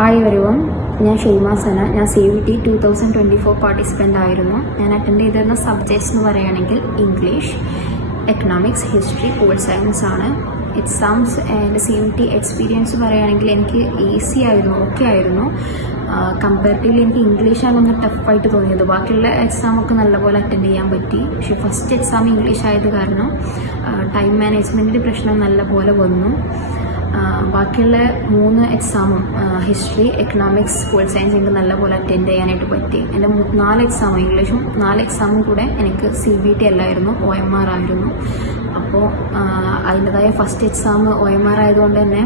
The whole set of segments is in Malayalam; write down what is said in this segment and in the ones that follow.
ഹായ് വരുവം ഞാൻ ഷെയ്മ സന. ഞാൻ C V T two thousand twenty four participant ആയിരുന്നു. ഞാൻ അറ്റൻഡ് ചെയ്തിരുന്ന സബ്ജക്ട്സ് എന്ന് പറയുകയാണെങ്കിൽ English economics history pol science ആണ്. എക്സാംസ് എന്റെ സി വി ടി എക്സ്പീരിയൻസ് പറയുകയാണെങ്കിൽ എനിക്ക് ഈസി ആയിരുന്നു ഓക്കെ ആയിരുന്നു. കമ്പാരിറ്റീവ്ലി എനിക്ക് ഇംഗ്ലീഷാണ് ഒന്ന് ടഫായിട്ട് തോന്നിയത്. ബാക്കിയുള്ള എക്സാമൊക്കെ നല്ലപോലെ അറ്റൻഡ് ചെയ്യാൻ പറ്റി. പക്ഷേ ഫസ്റ്റ് എക്സാം ഇംഗ്ലീഷ് ആയത് കാരണം ടൈം മാനേജ്മെന്റിന്റെ പ്രശ്നം നല്ലപോലെ വന്നു. ബാക്കിയുള്ള മൂന്ന് എക്സാമും ഹിസ്റ്ററി എക്കണോമിക്സ് പോൾ സയൻസ് എനിക്ക് നല്ലപോലെ അറ്റൻഡ് ചെയ്യാനായിട്ട് പറ്റി. എന്റെ നാല് എക്സാമും ഇംഗ്ലീഷും നാല് എക്സാമും കൂടെ എനിക്ക് സി ബി ടി അല്ലായിരുന്നു ഒ എം ആർ ആയിരുന്നു. അപ്പോൾ അതിന്റെതായ first exam O M R ആയതുകൊണ്ട് തന്നെ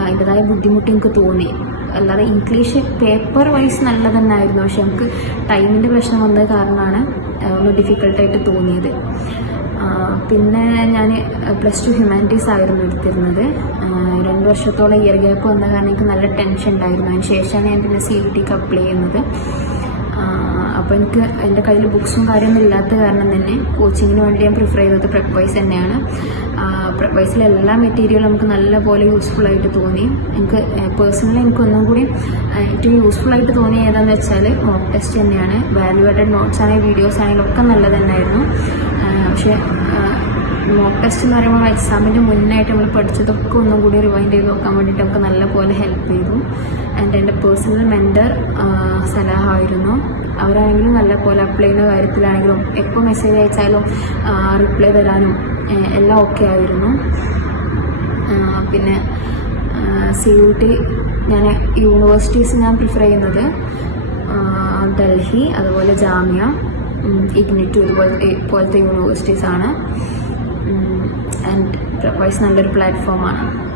അതിന്റെതായ ബുദ്ധിമുട്ട് എനിക്ക് തോന്നി. അല്ലാതെ ഇംഗ്ലീഷ് പേപ്പർ വൈസ് നല്ല തന്നെ ആയിരുന്നു പക്ഷെ നമുക്ക് ടൈമിന്റെ പ്രശ്നം വന്നത് കാരണമാണ് ഒന്ന് ഡിഫിക്കൽട്ടായിട്ട് തോന്നിയത്. പിന്നെ ഞാൻ പ്ലസ് ടു ഹ്യൂമാനിറ്റീസ് ആയിരുന്നു എടുത്തിരുന്നത്. രണ്ട് വർഷത്തോളം ഇയർ ഗ്യാപ്പ് വന്ന കാരണം എനിക്ക് നല്ല ടെൻഷൻ ഉണ്ടായിരുന്നു. അതിന് ശേഷമാണ് ഞാൻ പിന്നെ സി ഇ ടിക്ക് അപ്ലൈ ചെയ്യുന്നത്. അപ്പോൾ എനിക്ക് എന്റെ കയ്യിൽ ബുക്സും കാര്യമൊന്നും ഇല്ലാത്ത കാരണം തന്നെ കോച്ചിങ്ങിന് വേണ്ടി ഞാൻ പ്രിഫർ ചെയ്തത് പ്രെപ്പ് വൈസ് തന്നെയാണ്. പ്രെപ്പ് വൈസിലെ എല്ലാ മെറ്റീരിയലും നമുക്ക് നല്ലപോലെ യൂസ്ഫുൾ ആയിട്ട് തോന്നി. എനിക്ക് പേഴ്സണലി എനിക്ക് ഒന്നും കൂടി ഏറ്റവും യൂസ്ഫുൾ ആയിട്ട് തോന്നിയ ഏതാണെന്ന് വെച്ചാൽ മോക്ക് ടെസ്റ്റ് തന്നെയാണ്. വാല്യൂ ആയിട്ട് നോട്ട്സ് ആണെങ്കിൽ വീഡിയോസ് ആണെങ്കിലും ഒക്കെ നല്ലത് തന്നെയായിരുന്നു. ആ, പക്ഷേ മോക്ക് ടെസ്റ്റ് എന്ന് പറയുമ്പോൾ എക്സാമിന്റെ മുന്നായിട്ട് നമ്മൾ പഠിച്ചതൊക്കെ ഒന്നും കൂടി റിവൈൻഡ് ചെയ്ത് നോക്കാൻ വേണ്ടിയിട്ട് നമുക്ക് നല്ലപോലെ ഹെൽപ്പ് ചെയ്തു. ആൻഡ് എന്റെ പേഴ്സണൽ മെന്റർ സലാഹായിരുന്നു അവരാണെങ്കിലും നല്ലപോലെ അപ്ലൈ ചെയ്യുന്ന കാര്യത്തിലാണെങ്കിലും എപ്പോൾ മെസ്സേജ് അയച്ചാലും റിപ്ലൈ തരാനും എല്ലാം ഓക്കെ ആയിരുന്നു. പിന്നെ സി യു ടി ഞാൻ യൂണിവേഴ്സിറ്റീസ് ഞാൻ പ്രിഫർ ചെയ്യുന്നത്. ഡൽഹി അതുപോലെ ജാമ്യ. ഇഗ്നിറ്റു ഇതുപോലത്തെ പോലത്തെ യൂണിവേഴ്സിറ്റീസ് ആണ്. ആൻഡ് വൈസ് നല്ലൊരു പ്ലാറ്റ്ഫോമാണ്